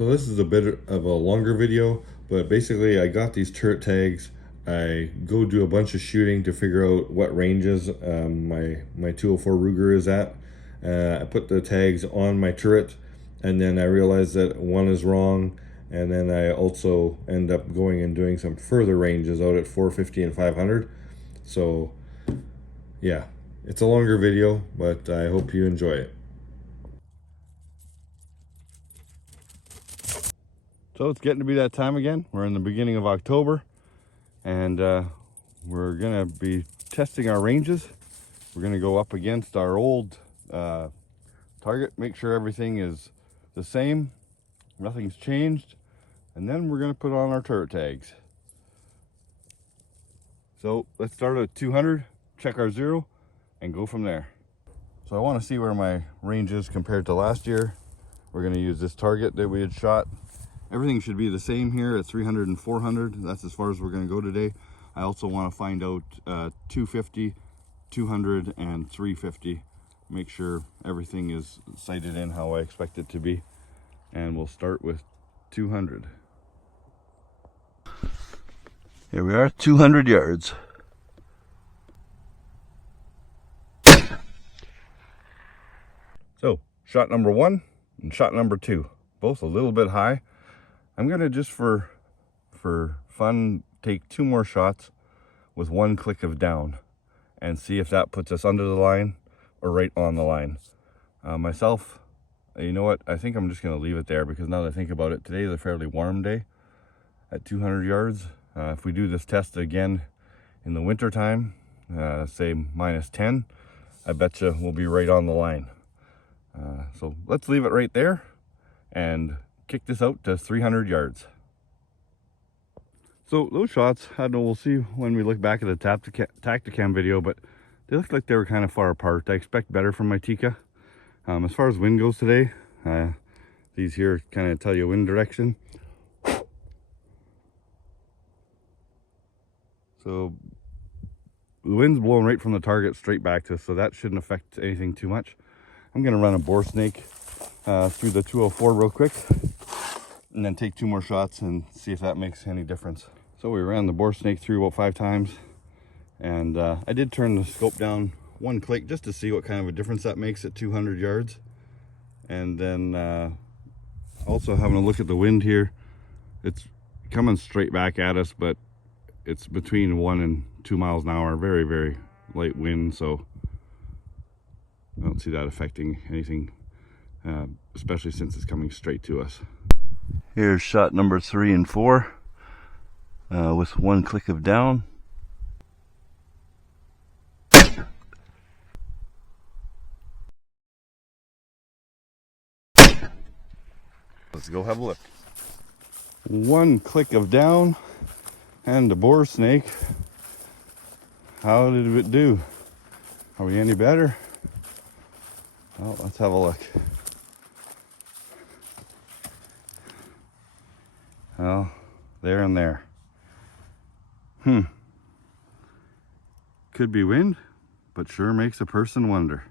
So this is a bit of a longer video, but basically I got these turret tags. I go do a bunch of shooting to figure out what ranges my 204 Ruger is at. I put the tags on my turret, and then I realized that one is wrong, and then I also end up going and doing some further ranges out at 450 and 500. So yeah, it's a longer video, but I hope you enjoy it. So it's getting to be that time again. We're in the beginning of October, and we're gonna be testing our ranges. We're gonna go up against our old target, make sure everything is the same, nothing's changed, and then we're gonna put on our turret tags. So let's start at 200, check our zero, and go from there. So I want to see where my range is compared to last year. We're going to use this target that we had shot. Everything should be the same here at 300 and 400. That's as far as we're going to go today. I also want to find out 250, 200, and 350. Make sure everything is sighted in how I expect it to be. And we'll start with 200. Here we are, 200 yards. So, shot number 1 and shot number 2, both a little bit high. I'm gonna just for fun take 2 more shots with 1 click of down and see if that puts us under the line or right on the line. Myself, you know what, I think I'm just gonna leave it there, because now that I think about it, today is a fairly warm day at 200 yards. If we do this test again in the winter time, say -10, I bet you we'll be right on the line. So let's leave it right there and kick this out to 300 yards. So those shots, I don't know, we'll see when we look back at the Tacticam video, but they looked like they were kind of far apart. I expect better from my Tikka. As far as wind goes today, these here kind of tell you wind direction. So the wind's blowing right from the target straight back to us, so that shouldn't affect anything too much. I'm going to run a bore snake through the 204 real quick, and then take 2 more shots and see if that makes any difference. So we ran the bore snake through about 5 times, and I did turn the scope down 1 click just to see what kind of a difference that makes at 200 yards. And then also having a look at the wind here, it's coming straight back at us, but it's between 1 and 2 miles an hour, very, very light wind, so I don't see that affecting anything, especially since it's coming straight to us. Here's shot number 3 and 4 with 1 click of down. Let's go have a look. 1 click of down and the bore snake. How did it do? Are we any better? Well, let's have a look. Well, there and there. Could be wind, but sure makes a person wonder.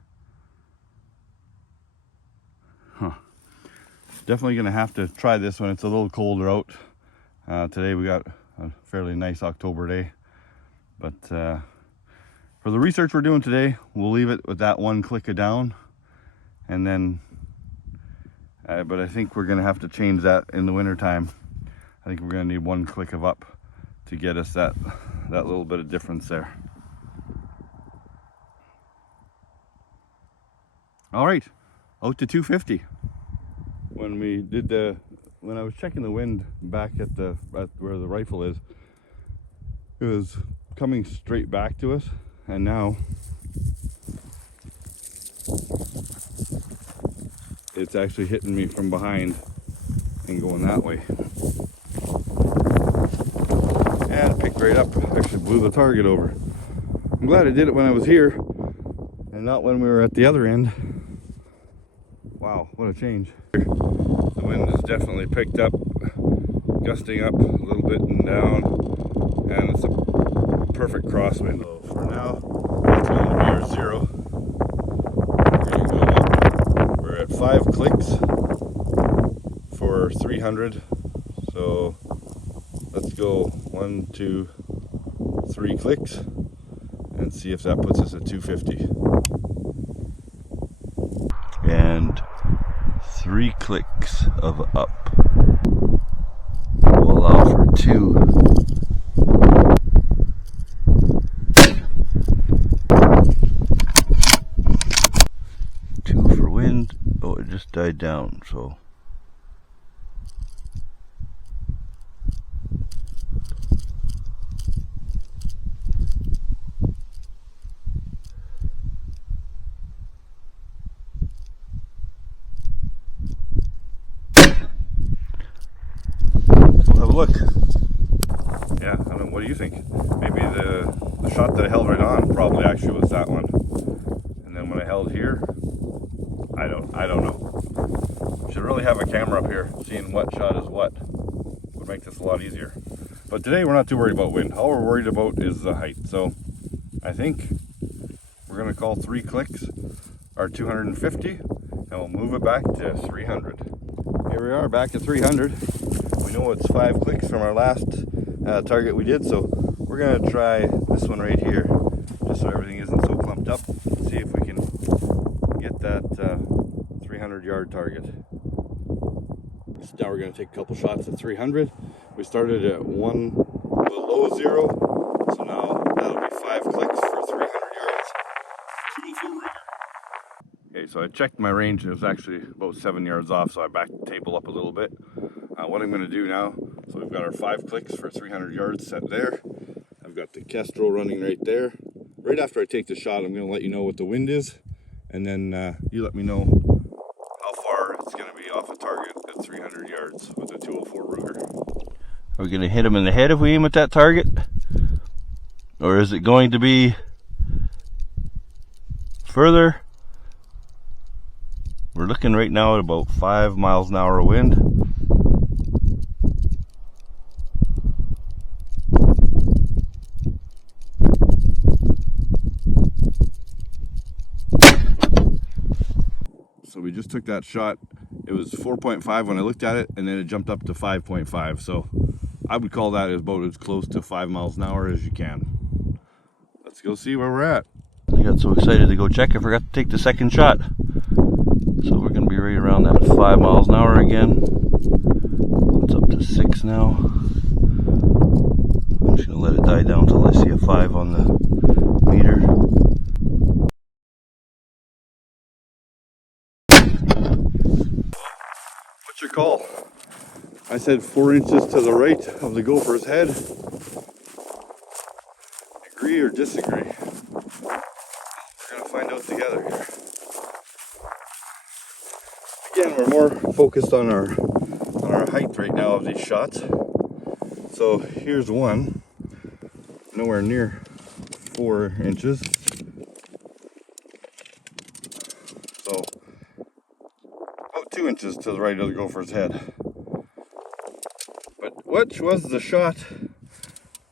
Definitely gonna have to try this when it's a little colder out. Today we got a fairly nice October day, but for the research we're doing today, we'll leave it with that 1 click of down. And then, but I think we're gonna have to change that in the winter time. I think we're gonna need 1 click of up to get us that little bit of difference there. All right, out to 250. When I was checking the wind back at where the rifle is, it was coming straight back to us, and now it's actually hitting me from behind and going that way. And it picked right up, actually blew the target over. I'm glad I did it when I was here and not when we were at the other end. Wow, what a change. The wind has definitely picked up, gusting up a little bit and down, and it's a perfect crosswind. So for now, that's going to be our zero. We're going to go up. We're at 5 clicks for for 300. So let's go 1, 2, 3 clicks and see if that puts us at 250. And 3 clicks of up will allow for 2. For wind. Oh, it just died down, so we'll have a look. Yeah, I don't know, what do you think? Maybe the shot that I held right on probably actually was that one. And then when I held here, I don't know. Should really have a camera up here, seeing what shot is what. Would make this a lot easier. But today we're not too worried about wind. All we're worried about is the height. So I think we're gonna call 3 clicks our 250, and we'll move it back to 300. Here we are, back at 300. We know it's 5 clicks from our last target we did, so we're gonna try this one right here, just so everything isn't so clumped up. See if we can get that 300-yard target. So now we're going to take a couple shots at 300. We started at 1 below 0, so now that'll be 5 clicks for 300 yards. Okay, so I checked my range. It was actually about 7 yards off, so I backed the table up a little bit. What I'm going to do now, so we've got our 5 clicks for 300 yards set there. I've got the Kestrel running right there. Right after I take the shot, I'm going to let you know what the wind is, and then you let me know how far it's going to be off a target at 300 yards with a 204 Ruger. Are we going to hit him in the head if we aim at that target? Or is it going to be further? We're looking right now at about 5 miles an hour wind. So we just took that shot. It was 4.5 when I looked at it, and then it jumped up to 5.5. So I would call that about as close to 5 miles an hour as you can. Let's go see where we're at. I got so excited to go check, I forgot to take the second shot. So we're going to be right around that 5 miles an hour again. It's up to 6 now. I'm just going to let it die down until I see a 5 on the meter. What's your call? I said 4 inches to the right of the gopher's head. Agree or disagree? We're going to find out together here. Again, we're more focused on our height right now of these shots. So here's one, nowhere near 4 inches. So about 2 inches to the right of the gopher's head. But which was the shot?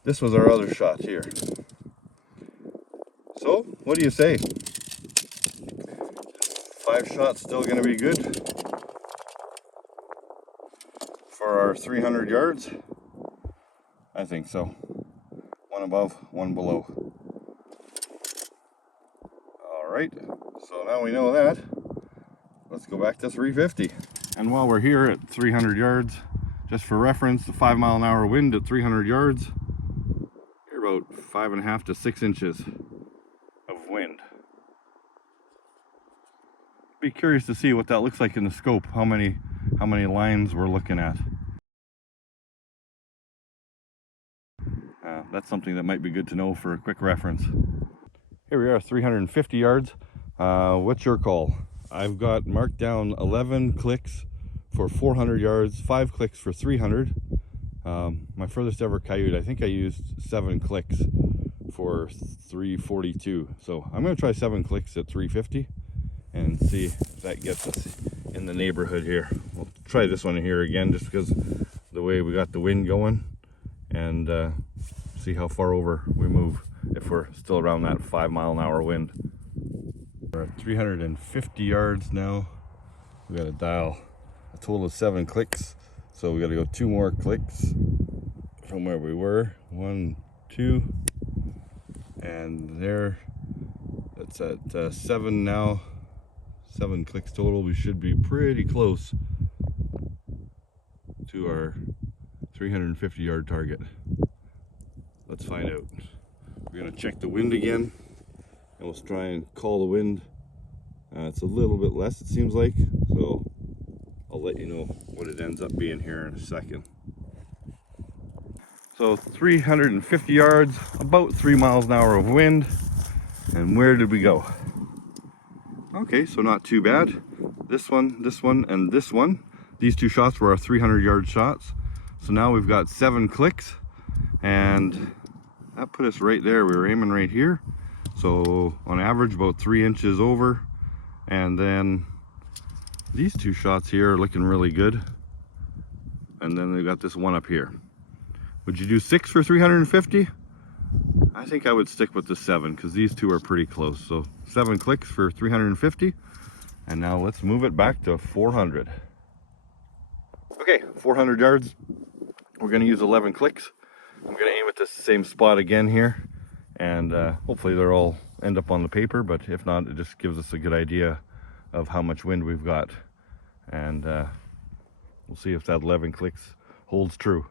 This was our other shot here. So what do you say? 5 shots still going to be good for our 300 yards? I think so. 1 above, 1 below. Alright, so now we know that. Let's go back to 350. And while we're here at 300 yards, just for reference, the 5 mile an hour wind at 300 yards, you're about 5.5 to 6 inches of wind. Be curious to see what that looks like in the scope, how many lines we're looking at. That's something that might be good to know for a quick reference. Here we are, 350 yards. What's your call? I've got marked down 11 clicks for 400 yards, 5 clicks for 300. My furthest ever coyote, I think I used 7 clicks for 342. So I'm going to try 7 clicks at 350 and see if that gets us in the neighborhood here. We'll try this one here again just because the way we got the wind going, and see how far over we move if we're still around that 5 mile an hour wind. We're at 350 yards now. We got to dial a total of 7 clicks. So we got to go 2 more clicks from where we were. 1, 2, and there. That's at 7 now. 7 clicks total. We should be pretty close to our 350 yard target. Let's find out. We're gonna check the wind again, and let's try and call the wind. It's a little bit less, it seems like, so I'll let you know what it ends up being here in a second. So 350 yards, about 3 miles an hour of wind. And where did we go? Okay, so not too bad. This one, and this one. These 2 shots were our 300 yard shots. So now we've got 7 clicks, and that put us right there. We were aiming right here. So on average, about 3 inches over. And then these 2 shots here are looking really good. And then they've got this one up here. Would you do 6 for 350? I think I would stick with the 7 because these 2 are pretty close. So 7 clicks for 350. And now let's move it back to 400. Okay, 400 yards. We're going to use 11 clicks. I'm going to aim at the same spot again here. And hopefully they'll all end up on the paper. But if not, it just gives us a good idea of how much wind we've got. And we'll see if that 11 clicks holds true.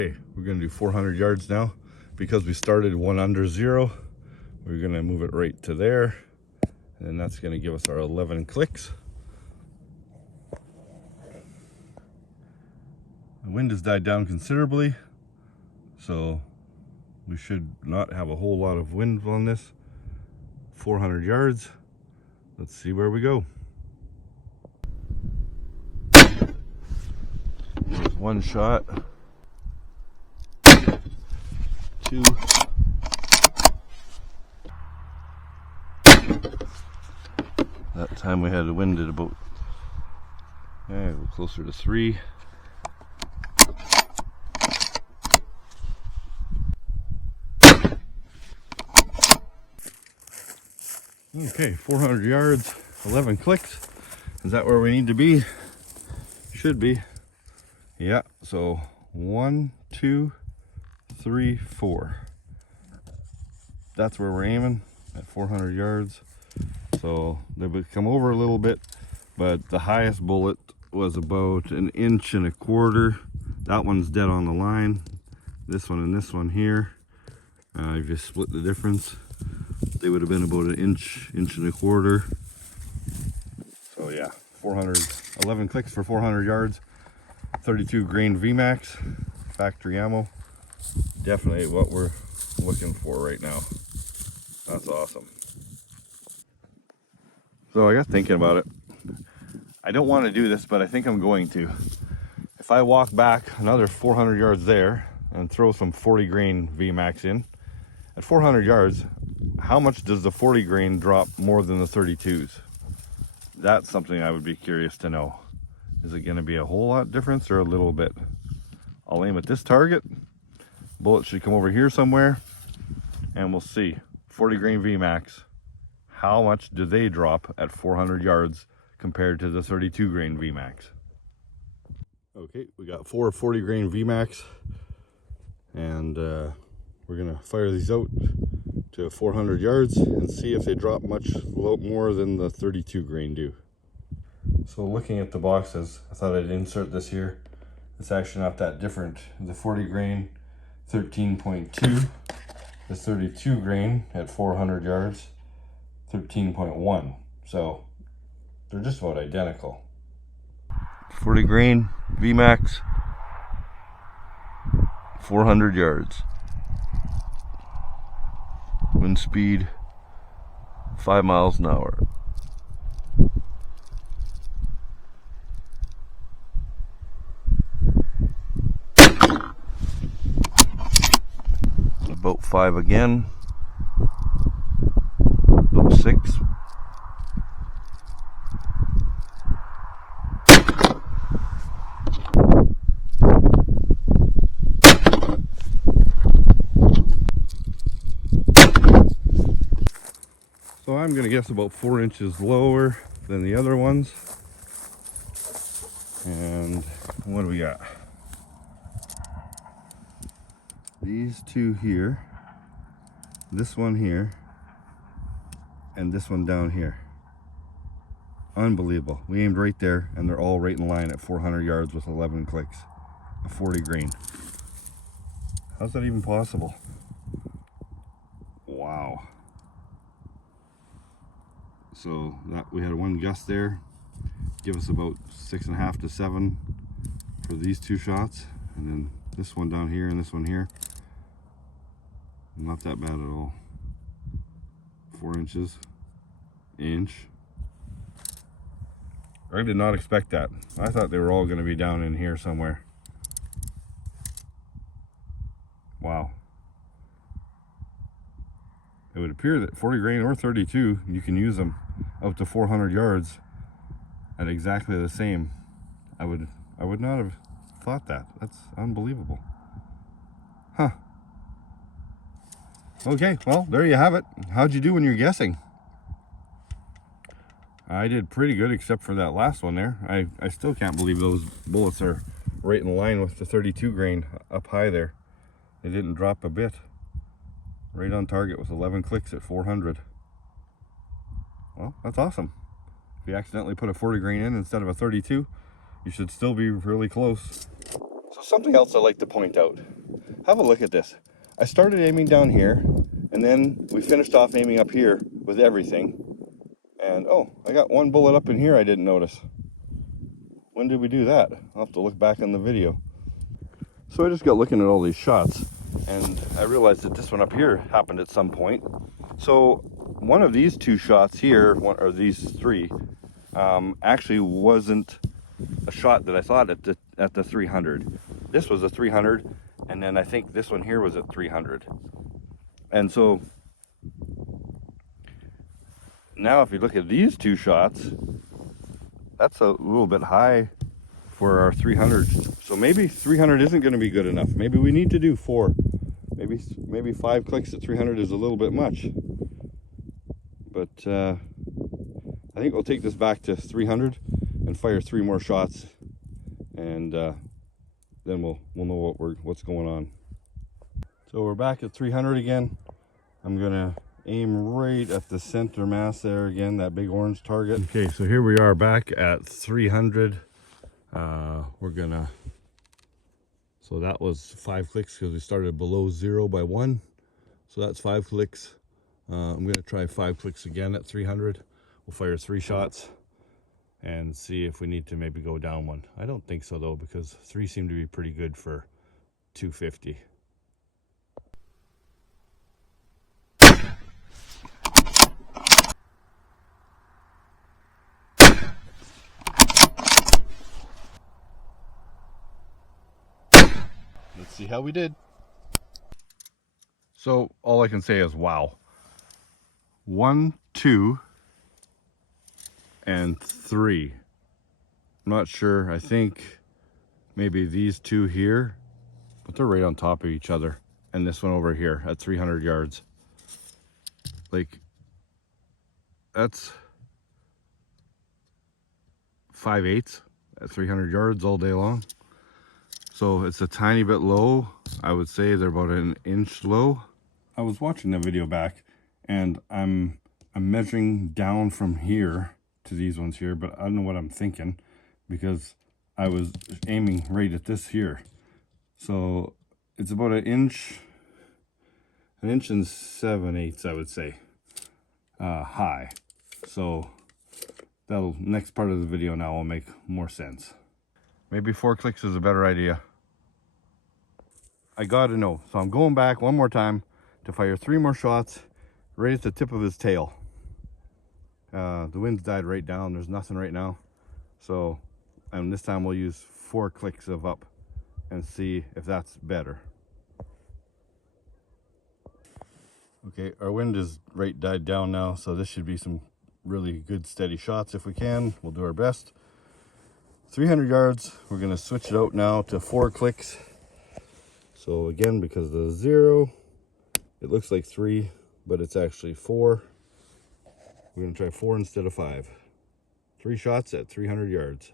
Okay, we're going to do 400 yards now. Because we started 1 under 0, we're going to move it right to there. And that's going to give us our 11 clicks. The wind has died down considerably, so we should not have a whole lot of wind on this. 400 yards. Let's see where we go. There's 1 shot. 2. That time we had the wind at about closer to 3. Okay, 400 yards, 11 clicks. Is that where we need to be? Should be. Yeah, so 1, 2, 3, 4. That's where we're aiming at 400 yards. So they would come over a little bit, but the highest bullet was about 1.25 inches. That one's dead on the line. This one and this one here, if you split the difference, they would have been about 1 inch, 1.25 inches. So yeah, 11 clicks for 400 yards, 32 grain VMAX, factory ammo. Definitely what we're looking for right now. That's awesome. So I got thinking about it. I don't want to do this, but I think I'm going to. If I walk back another 400 yards there and throw some 40 grain VMAX in, at 400 yards, how much does the 40 grain drop more than the 32s? That's something I would be curious to know. Is it going to be a whole lot difference or a little bit? I'll aim at this target. Bullet should come over here somewhere, and we'll see. 40 grain VMAX. How much do they drop at 400 yards compared to the 32 grain VMAX? Okay, we got 4 40 grain VMAX, and we're gonna fire these out to 400 yards and see if they drop much more than the 32 grain do. So looking at the boxes, I thought I'd insert this here. It's actually not that different. The 40 grain 13.2, the 32 grain at 400 yards 13.1. So they're just about identical. 40 grain VMAX, 400 yards. Wind speed 5 miles an hour. About 5 again. About 6. So I'm going to guess about 4 inches lower than the other ones. And what do we got? These two here, this one here, and this one down here. Unbelievable. We aimed right there, and they're all right in line at 400 yards with 11 clicks. A 40 grain. How's that even possible? Wow. So that we had one gust there, give us about 6.5 to 7 for these two shots, and then this one down here and this one here. Not that bad at all. 4 inches, inch. I did not expect that. I thought they were all going to be down in here somewhere. Wow. It would appear that 40 grain or 32, you can use them up to 400 yards at exactly the same. I would not have thought that. That's unbelievable. Huh. Okay, well, there you have it. How'd you do when you're guessing? I did pretty good, except for that last one there. I still can't believe those bullets are right in line with the 32 grain up high there. They didn't drop a bit. Right on target with 11 clicks at 400. Well, that's awesome. If you accidentally put a 40 grain in instead of a 32, you should still be really close. So something else I'd like to point out. Have a look at this. I started aiming down here, and then we finished off aiming up here with everything. And oh, I got one bullet up in here I didn't notice. When did we do that? I'll have to look back on the video. So I just got looking at all these shots, and I realized that this one up here happened at some point. So one of these two shots here, or these three, actually wasn't a shot that I thought at the 300. This was a 300, and then I think this one here was at 300. And so now if you look at these two shots, that's a little bit high for our 300. So maybe 300 isn't going to be good enough. Maybe we need to do 4. Maybe 5 clicks at 300 is a little bit much. But I think we'll take this back to 300 and fire 3 more shots, and then we'll know what's going on. So we're back at 300 again. I'm gonna aim right at the center mass there again, that big orange target. Okay, so here we are back at 300. So that was 5 clicks because we started below 0 by 1. So that's 5 clicks. I'm gonna try 5 clicks again at 300. We'll fire 3 shots and see if we need to maybe go down 1. I don't think so though, because 3 seem to be pretty good for 250. Let's see how we did. So all I can say is wow. 1, 2, and 3. I'm not sure. I think maybe these two here, but they're right on top of each other. And this one over here at 300 yards. Like, that's 5/8 at 300 yards all day long. So it's a tiny bit low. I would say they're about an inch low. I was watching the video back, and I'm measuring down from here to these ones here, but I don't know what I'm thinking because I was aiming right at this here. So it's about an inch and 7/8, I would say, high. So that'll, next part of the video now will make more sense. Maybe 4 clicks is a better idea. I gotta know. So I'm going back one more time to fire 3 more shots right at the tip of his tail. The wind's died right down. There's nothing right now. So, and this time we'll use 4 clicks of up and see if that's better. Okay, our wind is right died down now, so this should be some really good steady shots if we can. We'll do our best. 300 yards, we're gonna switch it out now to 4 clicks. So again, because of the 0, it looks like 3, but it's actually 4. We're gonna try 4 instead of 5. 3 shots at 300 yards.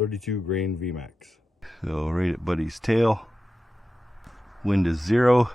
32 grain VMAX. So right at Buddy's tail. Wind is 0.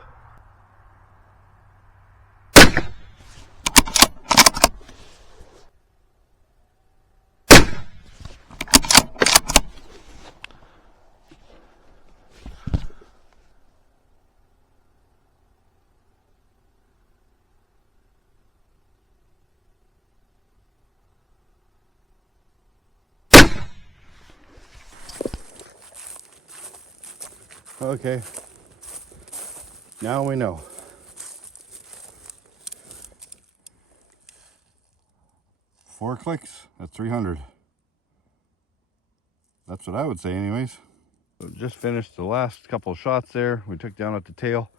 Okay, now we know. Four clicks at 300. That's what I would say anyways. So just finished the last couple of shots there. We took down at the tail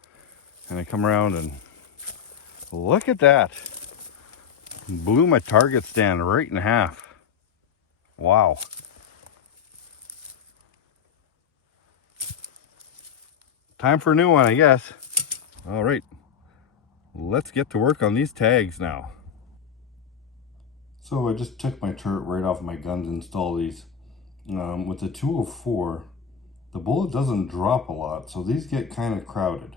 and I come around and look at that. Blew my target stand right in half. Wow. Time for a new one, I guess. All right, let's get to work on these tags now. So I just took my turret right off my gun to install these. With the 204, the bullet doesn't drop a lot, so these get kind of crowded.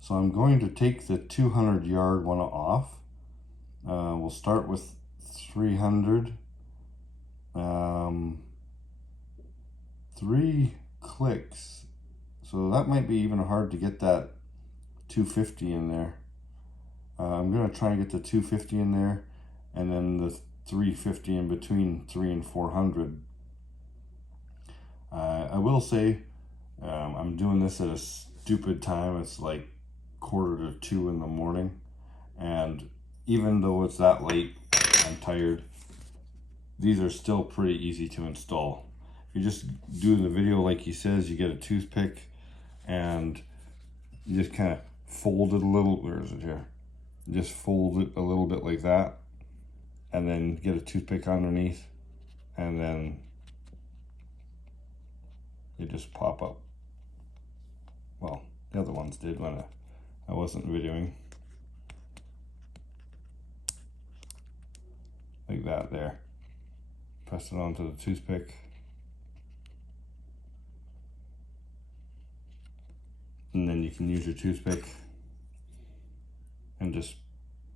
So I'm going to take the 200 yard one off. We'll start with 300. 3 clicks. So that might be even hard to get that 250 in there. I'm going to try and get the 250 in there, and then the 350 in between 3 and 400. I will say I'm doing this at a stupid time. It's like 1:45 in the morning, and even though it's that late, I'm tired. These are still pretty easy to install. If you just do the video like he says, you get a toothpick and you just kind of fold it a little. Where is it here? Just fold it a little bit like that, and then get a toothpick underneath, and then they just pop up. Well, the other ones did when I wasn't videoing. Like that there. Press it onto the toothpick. And then you can use your toothpick and just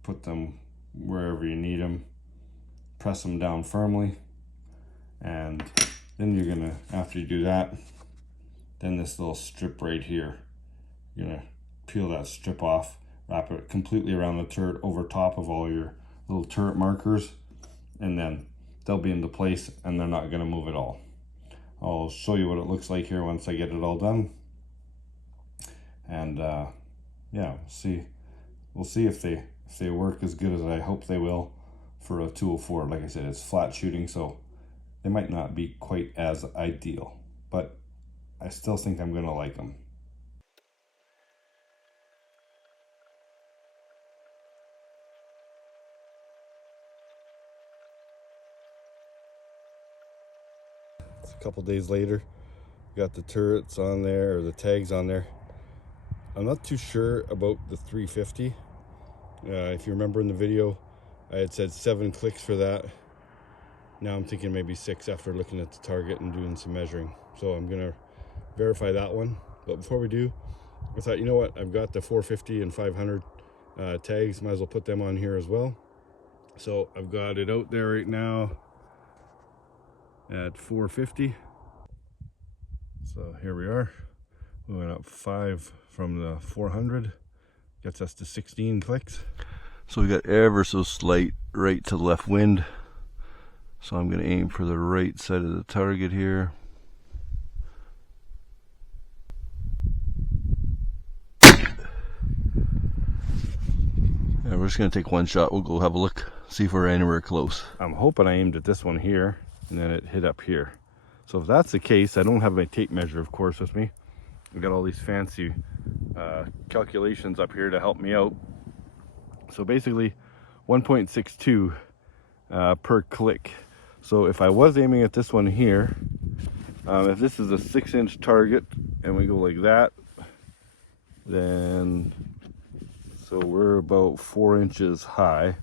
put them wherever you need them. Press them down firmly. And then you're gonna, after you do that, then this little strip right here, you're gonna peel that strip off, wrap it completely around the turret over top of all your little turret markers, and then they'll be into place and they're not gonna move at all. I'll show you what it looks like here once I get it all done. And yeah, we'll see if they work as good as I hope they will for a 204. Like I said, it's flat shooting, so they might not be quite as ideal, but I still think I'm gonna like them. It's a couple days later, got the turrets on there, or the tags on there. I'm not too sure about the 350. If you remember in the video, I had said 7 clicks for that. Now I'm thinking maybe 6 after looking at the target and doing some measuring. So I'm gonna verify that one. But before we do, I thought, you know what, I've got the 450 and 500 tags, might as well put them on here as well. So I've got it out there right now at 450. So here we are. We went up 5 from the 400, gets us to 16 clicks. So we got ever so slight right to left wind. So I'm going to aim for the right side of the target here. And we're just going to take one shot. We'll go have a look, see if we're anywhere close. I'm hoping I aimed at this one here and then it hit up here. So if that's the case, I don't have my tape measure, of course, with me. We got all these fancy calculations up here to help me out. So basically 1.62 per click. So if I was aiming at this one here, if this is a 6-inch target and we go like that, then so we're about 4 inches high.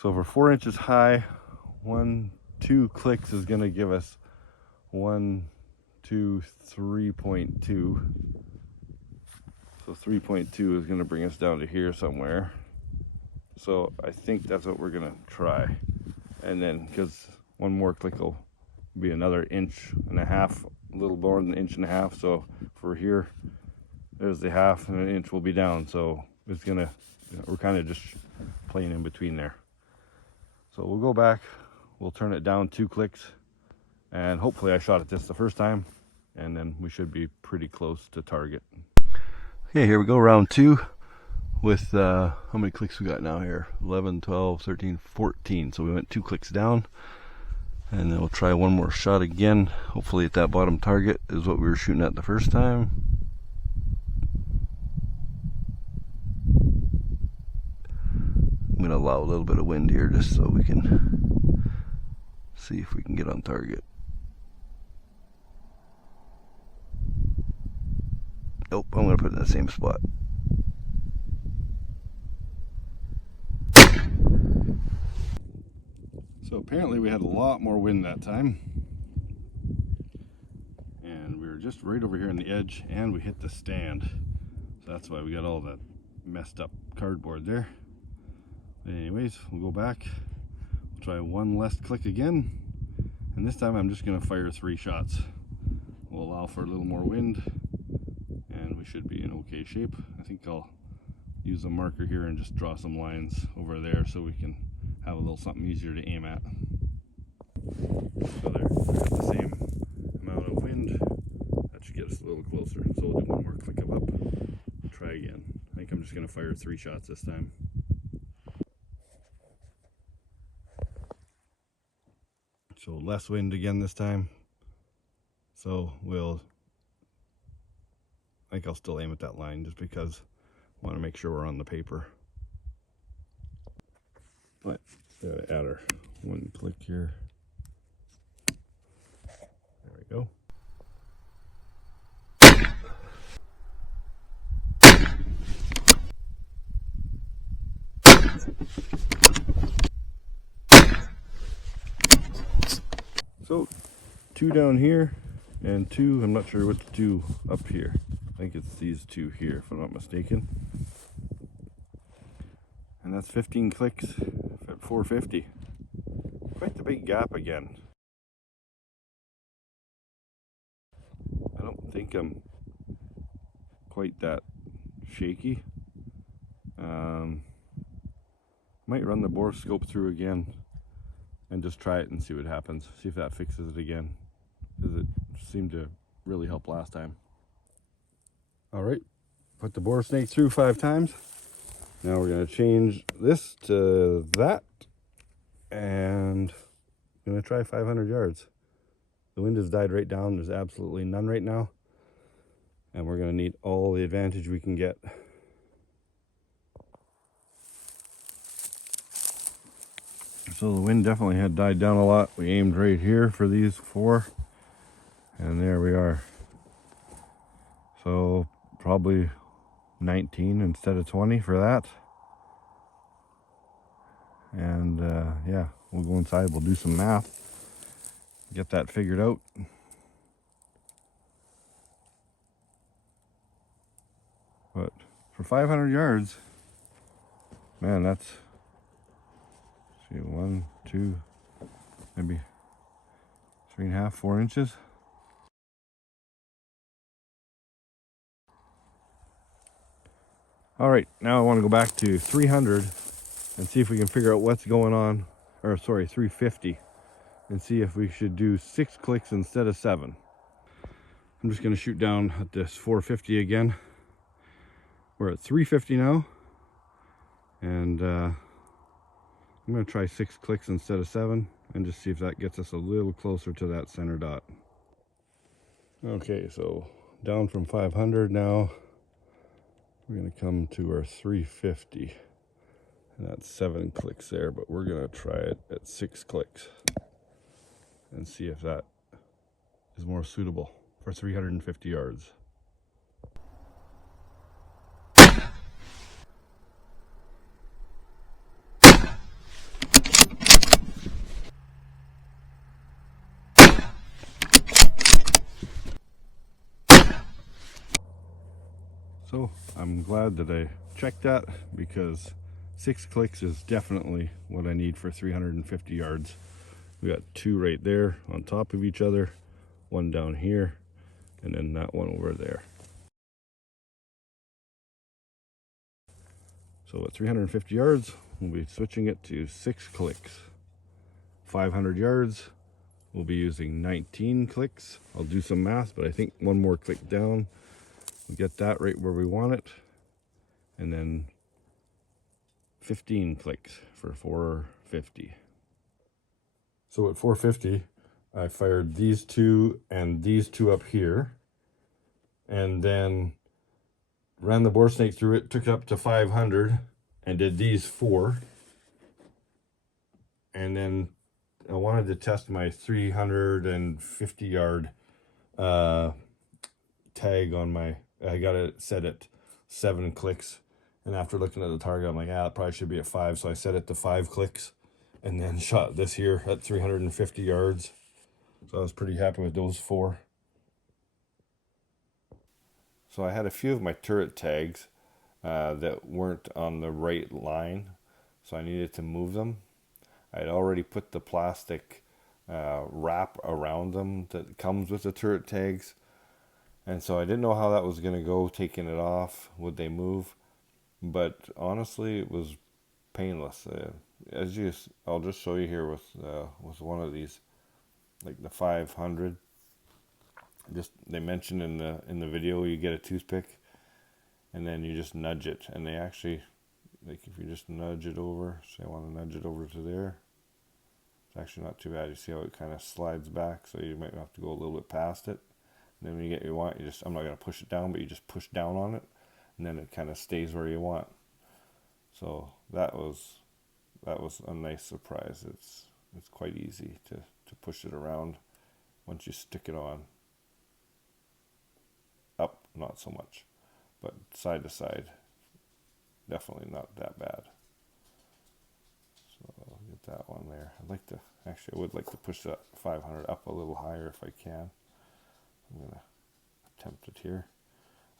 So for 4 inches high, 1, 2 clicks is going to give us 1, 2, 3.2. So 3.2 is going to bring us down to here somewhere. So I think that's what we're going to try. And then, because one more click will be another 1.5 inches, a little more than 1.5 inches. So for here, there's the half, and 1 inch will be down. So it's going to, we're kind of just playing in between there. So we'll go back, we'll turn it down 2 clicks, and hopefully I shot at this the first time, and then we should be pretty close to target. Okay, here we go, round 2 with, how many clicks we got now here? 11, 12, 13, 14. So we went 2 clicks down, and then we'll try one more shot again. Hopefully at that bottom target is what we were shooting at the first time. I'm going to allow a little bit of wind here just so we can see if we can get on target. Nope, I'm going to put it in the same spot. So apparently we had a lot more wind that time. And we were just right over here on the edge, and we hit the stand. So that's why we got all that messed up cardboard there. Anyways, we'll go back, we'll try one less click again, and this time I'm just going to fire 3 shots. We'll allow for a little more wind, and we should be in okay shape. I think I'll use a marker here and just draw some lines over there so we can have a little something easier to aim at. So there, the same amount of wind. That should get us a little closer. So we'll do one more click of up, try again. I think I'm just going to fire 3 shots this time. So less wind again this time. So I think I'll still aim at that line just because I want to make sure we're on the paper. But gotta add our 1 click here. There we go. So 2 down here and 2, I'm not sure what to do up here. I think it's these 2 here if I'm not mistaken. And that's 15 clicks at 450. Quite the big gap again. I don't think I'm quite that shaky. Might run the borescope through again and just try it and see what happens. See if that fixes it again, because it seemed to really help last time. All right, put the bore snake through 5 times. Now we're going to change this to that, and I'm going to try 500 yards. The wind has died right down. There's absolutely none right now, and we're going to need all the advantage we can get. So the wind definitely had died down a lot. We aimed right here for these 4, and there we are. So probably 19 instead of 20 for that. And yeah, we'll go inside, we'll do some math, get that figured out. But for 500 yards, man, that's, see, 1, 2, maybe 3.5, 4 inches. All right, now I want to go back to 300 and see if we can figure out what's going on, or sorry, 350, and see if we should do 6 clicks instead of 7. I'm just going to shoot down at this 450 again. We're at 350 now, and I'm going to try 6 clicks instead of 7 and just see if that gets us a little closer to that center dot. Okay, so down from 500 now. We're going to come to our 350, and that's 7 clicks there, but we're going to try it at 6 clicks and see if that is more suitable for 350 yards. So I'm glad that I checked that, because 6 clicks is definitely what I need for 350 yards. We got 2 right there on top of each other, 1 down here, and then that one over there. So at 350 yards, we'll be switching it to 6 clicks. 500 yards, we'll be using 19 clicks. I'll do some math, but I think 1 more click down, we'll get that right where we want it. And then 15 clicks for 450. So at 450, I fired these 2 and these 2 up here, and then ran the bore snake through it, took it up to 500, and did these 4. And then I wanted to test my 350 yard tag on my, I got it set at 7 clicks. And after looking at the target, I'm like, it probably should be at 5. So I set it to 5 clicks and then shot this here at 350 yards. So I was pretty happy with those 4. So I had a few of my turret tags that weren't on the right line, so I needed to move them. I had already put the plastic wrap around them that comes with the turret tags, and so I didn't know how that was going to go, taking it off. Would they move? But honestly, it was painless. I'll just show you here with one of these, like the 500. Just, they mentioned in the video, you get a toothpick and then you just nudge it, and they actually, like, if you just nudge it over, say I want to nudge it over to there, it's actually not too bad. You see how it kind of slides back, so you might have to go a little bit past it. And then when you get what you want, you just, I'm not going to push it down, but you just push down on it, and then it kind of stays where you want. So that was a nice surprise. It's quite easy to push it around once you stick it on. Up, not so much, but side to side, definitely not that bad. So I'll get that one there. I would like to push that 500 up a little higher if I can. I'm gonna attempt it here.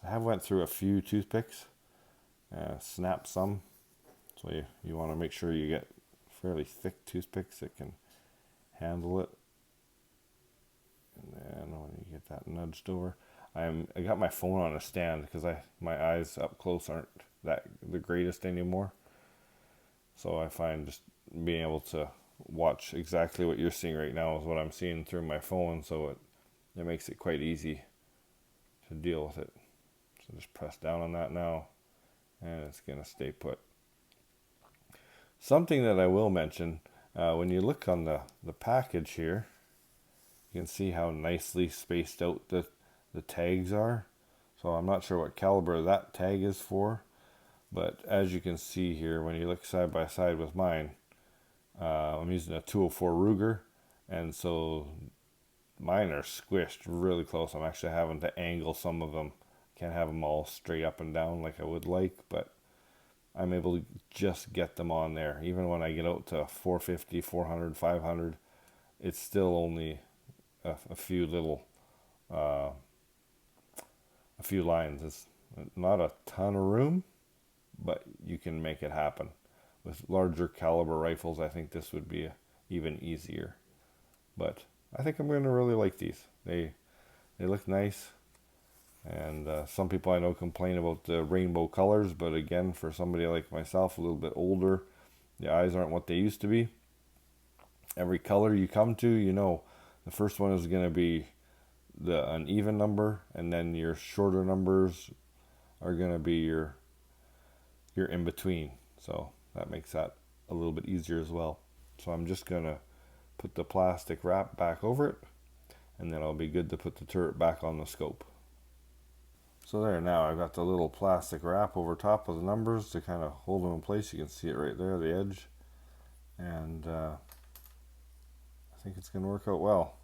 I have went through a few toothpicks, snapped some, so you want to make sure you get fairly thick toothpicks that can handle it. And then when you get that nudged over, I got my phone on a stand because my eyes up close aren't the greatest anymore. So I find just being able to watch exactly what you're seeing right now is what I'm seeing through my phone, so it makes it quite easy to deal with it. So just press down on that now, and it's going to stay put. Something that I will mention, when you look on the package here, you can see how nicely spaced out the tags are. So I'm not sure what caliber that tag is for, but as you can see here, when you look side by side with mine, I'm using a 204 Ruger, and so mine are squished really close. I'm actually having to angle some of them. Can't have them all straight up and down like I would like, but I'm able to just get them on there. Even when I get out to 450, 400, 500, it's still only a few little a few lines. It's not a ton of room, but you can make it happen. With larger caliber rifles, I think this would be even easier. But I think I'm going to really like these. They look nice, and some people I know complain about the rainbow colors, but again, for somebody like myself, a little bit older, the eyes aren't what they used to be. Every color you come to, you know, the first one is going to be an even number, and then your shorter numbers are going to be your in between. So that makes that a little bit easier as well. So I'm just going to put the plastic wrap back over it, and then I'll be good to put the turret back on the scope. So there, now I've got the little plastic wrap over top of the numbers to kind of hold them in place. You can see it right there, the edge, and I think it's going to work out well.